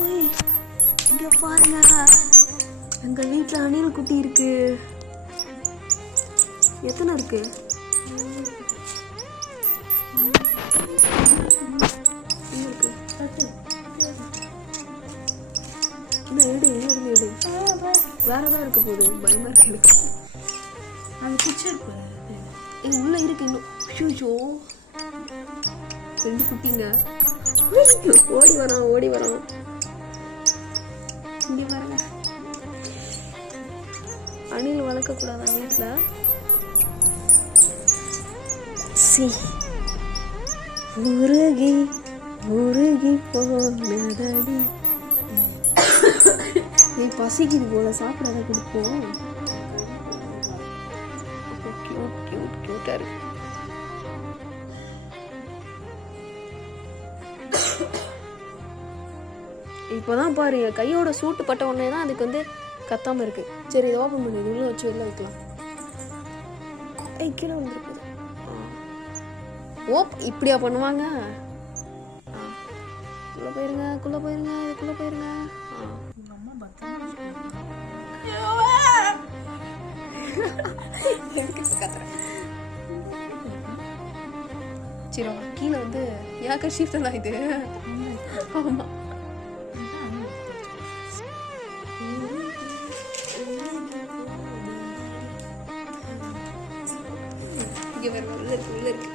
ஓய், பாருங்க. எங்க வீட்ல அணில் குட்டி இருக்கு. எத்தனை இருக்கு? எங்க எடு எடு வேற ஏதாவது இருக்க போகுது. பயமா இருக்கு எனக்கு. அது பிடிச்சிருக்கு ஏய், உள்ள இருக்கு இன்னும். ஷூஷோ ரெண்டு குட்டிங்க. ஓடி வரான் ஓடி வரோம் இங்கே பாருங்க. அணில் வளர்க்கக்கூடாதா வீட்டில் சி. உருகி உருகி போனதடி. நீ பசிக்குது போல சாப்பிடாத கொடுப்போம். கியூட் கியூட் கியூட்டா இருக்கு இப்போதான் பாரு என் கையோட சூட்டு பட்ட உடனே தான் அதுக்கு வந்து கத்தாம இருக்கு. சரி இதை ஓப்பன் பண்ணி இது உள்ள வச்சு வெளில வைக்கலாம். கீழே வந்துருக்கு ஓப் இப்படியா பண்ணுவாங்க? ஆ. உள்ள போயிருங்க குள்ள போயிருங்க இதுக்குள்ள போயிருங்க. சரி கீழே வந்து ஏன் கஷீஃப் தான் இது ஆமா இங்கே வேறு உள்ள இருக்கு உள்ள இருக்கு.